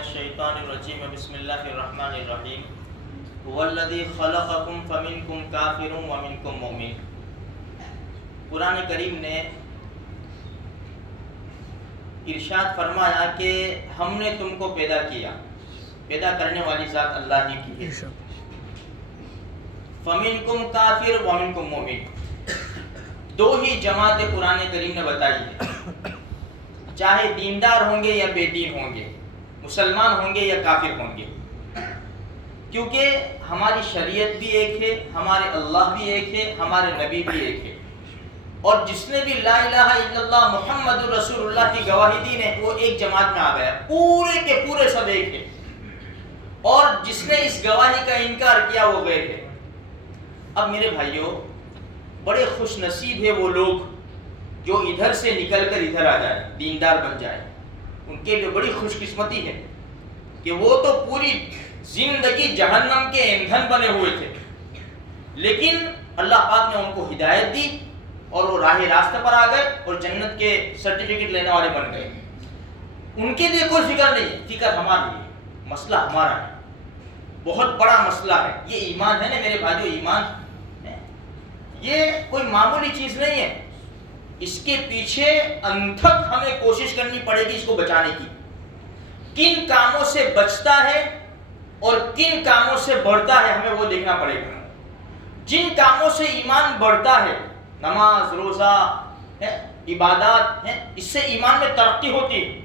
الشیطان الرجیم بسم اللہ الرحمن الرحیم هو الذی خلقکم فمنکم کافر ومنکم مؤمن۔ قرآن کریم نے ارشاد فرمایا کہ ہم نے تم کو پیدا کیا، پیدا کرنے والی ذات اللہ ہی کی ہے۔ فمنکم کافر ومنکم مؤمن، دو ہی جماعتیں قرآن کریم نے بتائی ہے، چاہے دیندار ہوں گے یا بے دین ہوں گے، مسلمان ہوں گے یا کافر ہوں گے، کیونکہ ہماری شریعت بھی ایک ہے، ہمارے اللہ بھی ایک ہے، ہمارے نبی بھی ایک ہے، اور جس نے بھی لا الہ الا اللہ محمد رسول اللہ کی گواہی دی نے وہ ایک جماعت میں آ گیا، پورے کے پورے سب ایک ہے، اور جس نے اس گواہی کا انکار کیا وہ غیر ہے۔ اب میرے بھائیوں، بڑے خوش نصیب ہے وہ لوگ جو ادھر سے نکل کر ادھر آ جائے، دیندار بن جائے، ان کے لیے بڑی خوش قسمتی ہے کہ وہ تو پوری زندگی جہنم کے ایندھن بنے ہوئے تھے، لیکن اللہ پاک نے ان کو ہدایت دی اور وہ راہ راستہ پر آ گئے اور جنت کے سرٹیفکیٹ لینے والے بن گئے۔ ان کے لیے کوئی فکر نہیں ہے، فکر ہمارے لیے، مسئلہ ہمارا ہے، بہت بڑا مسئلہ ہے۔ یہ ایمان ہے نا میرے بھائیو، ایمان ہے، یہ کوئی معمولی چیز نہیں ہے، اس کے پیچھے انتھک ہمیں کوشش کرنی پڑے گی اس کو بچانے کی۔ کن کاموں سے بچتا ہے اور کن کاموں سے بڑھتا ہے ہمیں وہ دیکھنا پڑے گا۔ جن کاموں سے ایمان بڑھتا ہے، نماز، روزہ، عبادات، اس سے ایمان میں ترقی ہوتی ہے،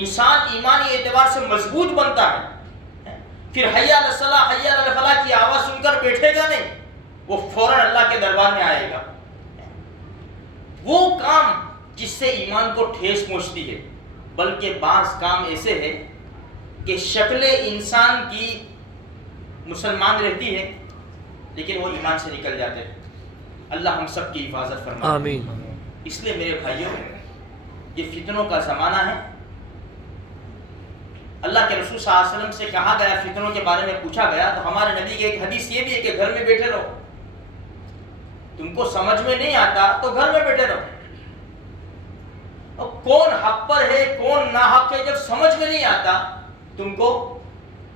انسان ایمانی اعتبار سے مضبوط بنتا ہے، پھر حی علی الصلاۃ حی علی الفلاح کی آواز سن کر بیٹھے گا نہیں، وہ فوراً اللہ کے دربار میں آئے گا۔ وہ کام جس سے ایمان کو ٹھیس پہنچتی ہے، بلکہ بعض کام ایسے ہیں کہ شکل انسان کی مسلمان رہتی ہے لیکن وہ ایمان سے نکل جاتے ہیں۔ اللہ ہم سب کی حفاظت فرمائے، آمین۔ اس لیے میرے بھائیوں، یہ فتنوں کا زمانہ ہے۔ اللہ کے رسول صلی اللہ علیہ وسلم سے کہا گیا، فتنوں کے بارے میں پوچھا گیا تو ہمارے نبی کی ایک حدیث یہ بھی ہے کہ گھر میں بیٹھے رہو، تم کو سمجھ میں نہیں آتا تو گھر میں بیٹھے رہو۔ اب کون حق پر ہے کون ناحق ہے جب سمجھ میں نہیں آتا تم کو،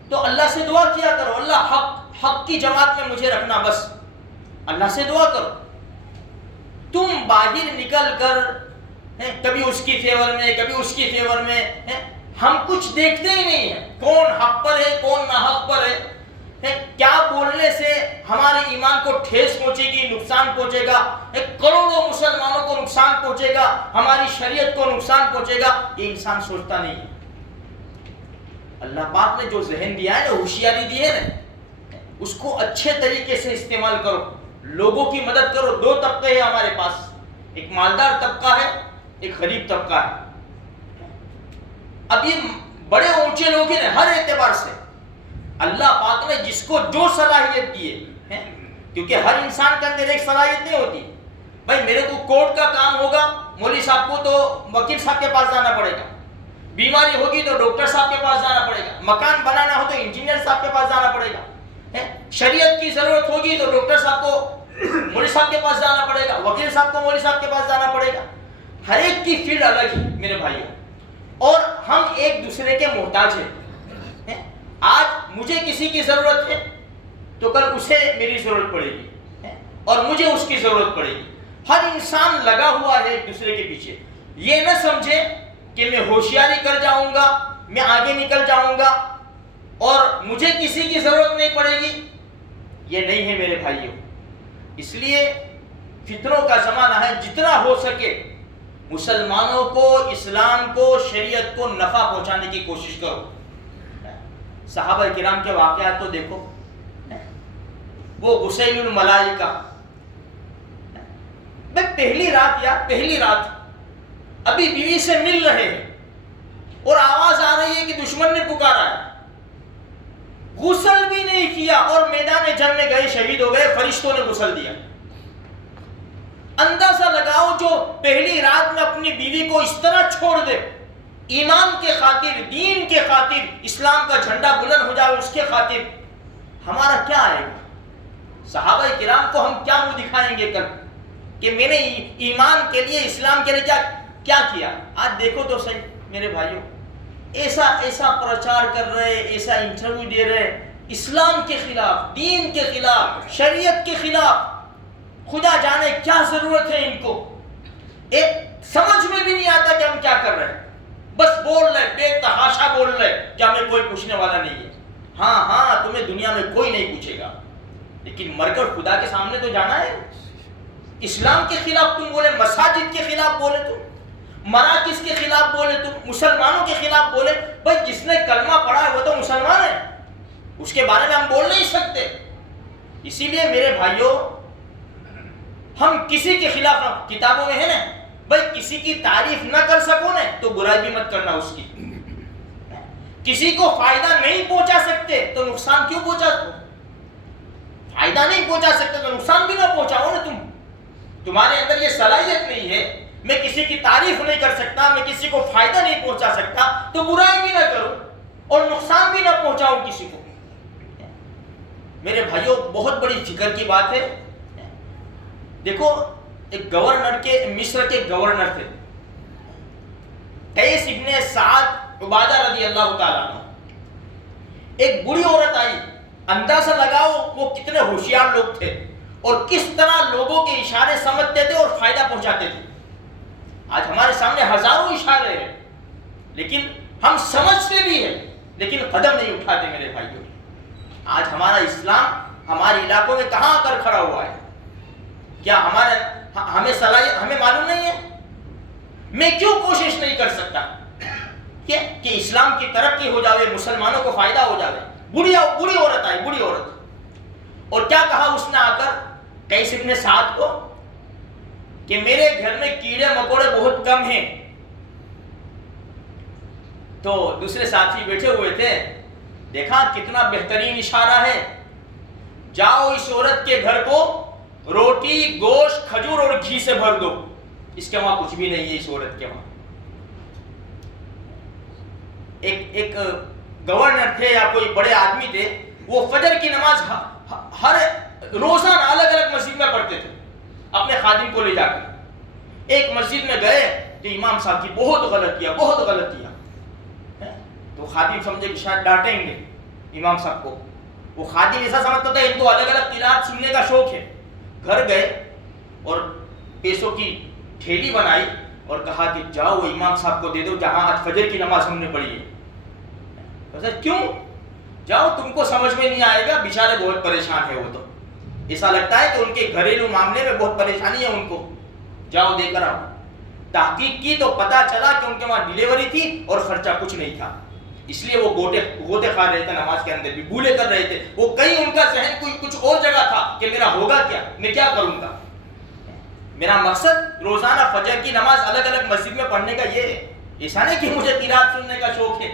تو اللہ سے دعا کیا کرو، اللہ حق کی جماعت میں مجھے رکھنا، بس اللہ سے دعا کرو۔ تم باہر نکل کر کبھی اس کی فیور میں کبھی اس کی فیور میں، ہم کچھ دیکھتے ہی نہیں ہیں کون حق پر ہے کون ناحق پر ہے۔ کیا بولنے سے ہمارے ایمان کو ٹھیس پہنچے گی، نقصان پہنچے گا، کروڑوں مسلمانوں کو نقصان پہنچے گا، ہماری شریعت کو نقصان پہنچے گا، یہ انسان سوچتا نہیں ہے۔ اللہ پاک نے جو ذہن دیا ہے، ہوشیاری دی ہے نا، اس کو اچھے طریقے سے استعمال کرو، لوگوں کی مدد کرو۔ دو طبقے ہیں ہمارے پاس، ایک مالدار طبقہ ہے، ایک غریب طبقہ ہے۔ اب یہ بڑے اونچے لوگ ہیں ہر اعتبار سے، اللہ پاک نے جس کو جو صلاحیت دی ہے، کیونکہ ہر انسان کے اندر ایک صلاحیت نہیں ہوتی۔ بھائی میرے کو کورٹ کا کام ہوگا، مولوی صاحب کو تو وکیل صاحب کے پاس جانا پڑے گا، بیماری ہوگی تو ڈاکٹر صاحب کے پاس جانا پڑے گا، مکان بنانا ہو تو انجینئر صاحب کے پاس جانا پڑے گا، شریعت کی ضرورت ہوگی تو ڈاکٹر صاحب کو مولوی صاحب کے پاس جانا پڑے گا، وکیل صاحب کو مولوی صاحب کے پاس جانا پڑے گا۔ ہر ایک کی فیلڈ الگ ہے میرے بھائیوں، اور ہم ایک دوسرے کے محتاج ہیں۔ آج مجھے کسی کی ضرورت ہے تو کل اسے میری ضرورت پڑے گی، اور مجھے اس کی ضرورت پڑے گی۔ ہر انسان لگا ہوا ہے ایک دوسرے کے پیچھے۔ یہ نہ سمجھے کہ میں ہوشیاری کر جاؤں گا، میں آگے نکل جاؤں گا اور مجھے کسی کی ضرورت نہیں پڑے گی، یہ نہیں ہے میرے بھائیوں۔ اس لیے فتنوں کا زمانہ ہے، جتنا ہو سکے مسلمانوں کو، اسلام کو، شریعت کو نفع پہنچانے کی کوشش کرو۔ صحابہ کرام کے واقعات تو دیکھو، وہ غسیل الملائکہ، پہلی رات ابھی بیوی سے مل رہے ہیں اور آواز آ رہی ہے کہ دشمن نے پکارا ہے، غسل بھی نہیں کیا اور میدان جنگ میں گئے، شہید ہو گئے، فرشتوں نے غسل دیا۔ اندازہ لگاؤ جو پہلی رات میں اپنی بیوی کو اس طرح چھوڑ دے، ایمان کے خاطر، دین کے خاطر، اسلام کا جھنڈا بلند ہو جائے اس کے خاطر، ہمارا کیا آئے گا؟ صحابہ کرام کو ہم کیا منہ دکھائیں گے کل کہ میں نے ایمان کے لیے، اسلام کے لیے کیا کیا؟ آج دیکھو تو صحیح میرے بھائیوں، ایسا ایسا پرچار کر رہے، ایسا انٹرویو دے رہے اسلام کے خلاف، دین کے خلاف، شریعت کے خلاف. خدا جانے کیا ضرورت ہے ان کو. سمجھ میں بھی نہیں آتا کہ ہم کیا کر رہے ہیں. بس بول رہے، بے تحاشا بول رہے کہ ہمیں کوئی پوچھنے والا نہیں ہے. ہاں تمہیں دنیا میں کوئی نہیں پوچھے گا، لیکن مر کر خدا کے سامنے تو جانا ہے. اسلام کے خلاف تم بولے، مساجد کے خلاف بولے، تم مراکز کے خلاف بولے، تم مسلمانوں کے خلاف بولے. بھائی جس نے کلمہ پڑھا ہے وہ تو مسلمان ہے، اس کے بارے میں ہم بول نہیں سکتے. اسی لیے میرے بھائیوں، ہم کسی کے خلاف نہ، کتابوں میں ہے نا بھائی کسی کی تعریف نہ کر سکو نا تو برائی بھی مت کرنا اس کی. کسی کو فائدہ نہیں پہنچا سکتے تو نقصان کیوں پہنچا دو. فائدہ نہیں پہنچا سکتے تو نقصان بھی نہ پہنچاؤ نا. تمہارے اندر یہ صلاحیت نہیں ہے. میں کسی کی تعریف نہیں کر سکتا، میں کسی کو فائدہ نہیں پہنچا سکتا تو برائی بھی نہ کروں اور نقصان بھی نہ پہنچاؤں کسی کو. میرے بھائیوں بہت بڑی فکر کی بات ہے. دیکھو ایک گورنر کے، مصر کے گورنر تھے قیس ابن سعد عبادہ رضی اللہ تعالیٰ عنہ. ایک بری عورت آئی، اندازہ لگاؤ وہ کتنے ہوشیار لوگ تھے اور کس طرح لوگوں کے اشارے سمجھتے تھے اور فائدہ پہنچاتے تھے. آج ہمارے سامنے ہزاروں اشارے ہیں لیکن ہم سمجھتے بھی ہیں لیکن قدم نہیں اٹھاتے. میرے بھائیوں آج ہمارا اسلام ہمارے علاقوں میں کہاں آ کر کھڑا ہوا ہے. کیا ہمیں صلاحیت ہمیں معلوم نہیں ہے؟ میں کیوں کوشش نہیں کر سکتا کہ اسلام کی ترقی ہو جاوے، مسلمانوں کو فائدہ ہو جاوے. بری عورت آئی، بری عورت. اور کیا کہا اس نے آ کر قیس ابن سعد کو کہ میرے گھر میں کیڑے مکوڑے بہت کم ہیں. تو دوسرے ساتھی بیٹھے ہوئے تھے، دیکھا کتنا بہترین اشارہ ہے. جاؤ اس عورت کے گھر کو روٹی، گوشت، کھجور اور گھی سے بھر دو. اس کے وہاں کچھ بھی نہیں ہے. اس عورت کے وہاں ایک گورنر تھے یا کوئی بڑے آدمی تھے، وہ فجر کی نماز ہر روزانہ الگ الگ مسجد میں پڑھتے تھے اپنے خادم کو لے جا کر. ایک مسجد میں گئے تو امام صاحب کی بہت غلط کیا. تو خادم سمجھے کہ شاید ڈانٹیں گے امام صاحب کو. وہ خادم ایسا سمجھتا تھا ان کو الگ الگ قرات سننے کا شوق ہے. گھر گئے اور پیسوں کی تھیلی بنائی اور کہا کہ جاؤ وہ امام صاحب کو دے دو جہاں آج فجر کی نماز ہم نے پڑھی ہے. کیوں؟ جاؤ تم کو سمجھ میں نہیں آئے گا، بیچارے بہت پریشان ہے. وہ تو ایسا لگتا ہے کہ ان کے گھریلو معاملے میں بہت پریشانی ہے ان کو. جاؤ دے کر آؤ. تحقیق کی تو پتا چلا کہ ان کے وہاں ڈیلیوری تھی اور خرچہ کچھ نہیں تھا. اس لیے وہ گوتے کھا رہے تھے، نماز کے اندر بھی بھولے کر رہے تھے. وہ کہیں ان کا ذہن کوئی کچھ اور جگہ تھا کہ میرا ہوگا کیا، میں کیا کروں گا. میرا مقصد روزانہ فجر کی نماز الگ الگ مسجد میں پڑھنے کا یہ ہے. ایسا نہیں کہ مجھے قرات سننے کا شوق ہے.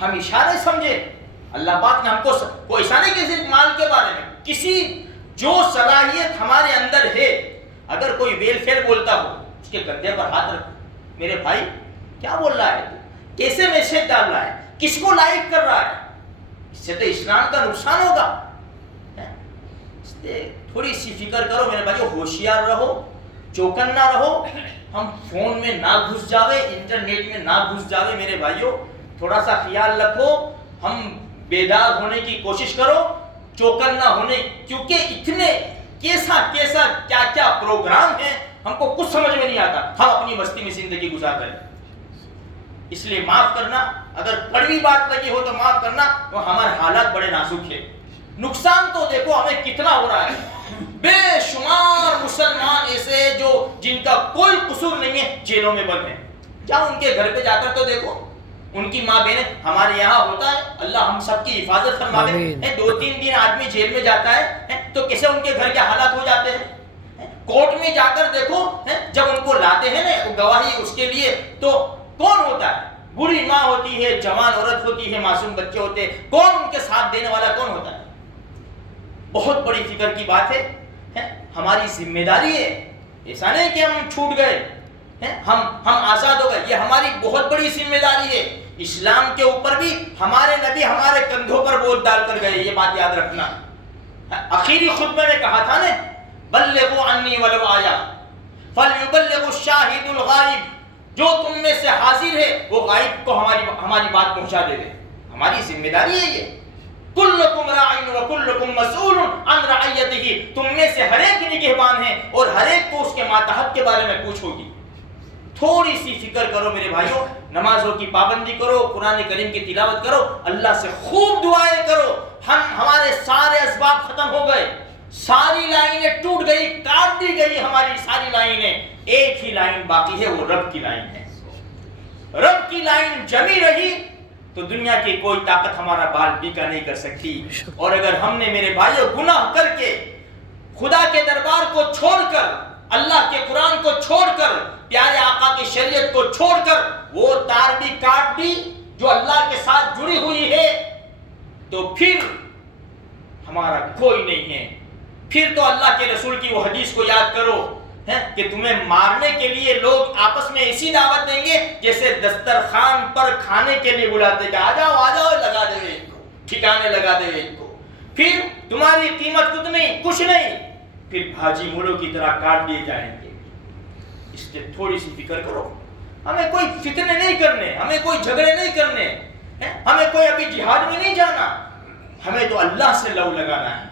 ہم اشارے سمجھے. اللہ پاک نے ہم کو ایسا نہیں کہ صرف مال کے بارے میں، کسی جو صلاحیت ہمارے اندر ہے، اگر کوئی ویل فیئر بولتا ہو اس کے کندھے پر ہاتھ رکھ. میرے بھائی کیا بول رہا ہے، کیسے میسج ڈال رہا ہے، کس کو لائک کر رہا ہے؟ اس سے تو اسلام کا نقصان ہوگا. اس لیے تھوڑی سی فکر کرو میرے بھائی، ہوشیار رہو، چوکنا رہو. ہم فون میں نہ گھس جاوے، انٹرنیٹ میں نہ گھس جاوے. میرے بھائیوں تھوڑا سا خیال رکھو. ہم بیدار ہونے کی کوشش کرو، چوکنا ہونے، کیونکہ اتنے کیسا کیا پروگرام ہیں ہم کو کچھ سمجھ میں نہیں آتا. ہم اپنی مستی میں زندگی گزار رہے ہیں. اس لیے معاف کرنا، اگر کڑوی بات لگی ہو تو معاف کرنا. تو ہمارے حالات بڑے نازک ہیں. نقصان تو دیکھو ہمیں کتنا ہو رہا ہے. بے شمار مسلمان ایسے جو جن کا کوئی قصور نہیں ہے جیلوں میں بند ہیں. جاؤ ان کے گھر پہ جا کر تو دیکھو. ان کی ماں بہنیں، ہمارے یہاں ہوتا ہے، اللہ ہم سب کی حفاظت فرماوے. 2-3 دن آدمی جیل میں جاتا ہے تو کیسے ان کے گھر کے حالات ہو جاتے ہیں. کورٹ میں جا کر دیکھو، جب ان کو لاتے ہیں نا گواہی اس کے لیے، تو کون ہوتا ہے؟ بری ماں ہوتی ہے، جوان عورت ہوتی ہے، معصوم بچے ہوتے ہیں. کون ان کے ساتھ دینے والا کون ہوتا ہے؟ بہت بڑی فکر کی بات ہے. ہماری ذمہ داری ہے. ایسا نہیں کہ ہم چھوٹ گئے، ہم آزاد ہو گئے. یہ ہماری بہت بڑی ذمہ داری ہے. اسلام کے اوپر بھی ہمارے نبی ہمارے کندھوں پر بوجھ ڈال کر گئے. یہ بات یاد رکھنا. آخری خطبے میں کہا تھا نا، بلغوا عنی ولو آیا فلیبلغ الشاہد الغائب. جو تم میں سے حاضر ہے وہ غائب کو ہماری بات پہنچا دے گے. ہماری ذمہ داری ہے یہ. کلکم راعٍ وکلکم مسئول عن رعیتہ، تم میں سے ہر ایک نگہبان ہے اور ہر ایک کو اس کے ماتحت کے بارے میں پوچھو گی. تھوڑی سی فکر کرو میرے بھائیوں، نمازوں کی پابندی کرو، قرآن کریم کی تلاوت کرو، اللہ سے خوب دعائیں کرو. ہمارے سارے اسباب ختم ہو گئے، ساری لائنیں ٹوٹ گئی، کاٹ دی گئی ہماری ساری لائنیں. ایک ہی لائن باقی ہے، وہ رب کی لائن ہے. رب کی لائن جمی رہی تو دنیا کی کوئی طاقت ہمارا بال بیکا نہیں کر سکتی. اور اگر ہم نے میرے بھائیوں گناہ کر کے خدا کے دربار کو چھوڑ کر، اللہ کے قرآن کو چھوڑ کر، پیارے آقا کی شریعت کو چھوڑ کر وہ تار بھی کاٹ دی جو اللہ کے ساتھ جڑی ہوئی ہے، تو پھر ہمارا کوئی نہیں ہے. پھر تو اللہ کے رسول کی وہ حدیث کو یاد کرو کہ تمہیں مارنے کے لیے لوگ آپس میں ایسی دعوت دیں گے جیسے دسترخوان پر کھانے کے لیے بلاتے کہ آ جاؤ لگا دے ایک کو، ٹھکانے لگا دے ایک کو. پھر تمہاری قیمت کچھ نہیں، پھر بھاجی مولوں کی طرح کاٹ دیے جائیں گے. اس لیے تھوڑی سی فکر کرو. ہمیں کوئی فتنے نہیں کرنے، ہمیں کوئی جھگڑے نہیں کرنے، ہمیں کوئی ابھی جہاد میں نہیں جانا. ہمیں تو اللہ سے لو لگانا ہے،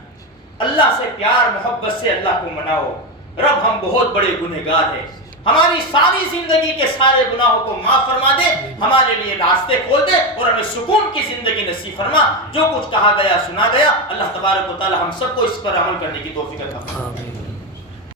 اللہ سے پیار محبت سے اللہ کو مناؤ. رب ہم بہت بڑے گنہگار ہیں، ہماری ساری زندگی کے سارے گناہوں کو معاف فرما دے، ہمارے لیے راستے کھول دے اور ہمیں سکون کی زندگی نصیب فرما. جو کچھ کہا گیا سنا گیا، اللہ تبارک و تعالی ہم سب کو اس پر عمل کرنے کی توفیق عطا فرمائے.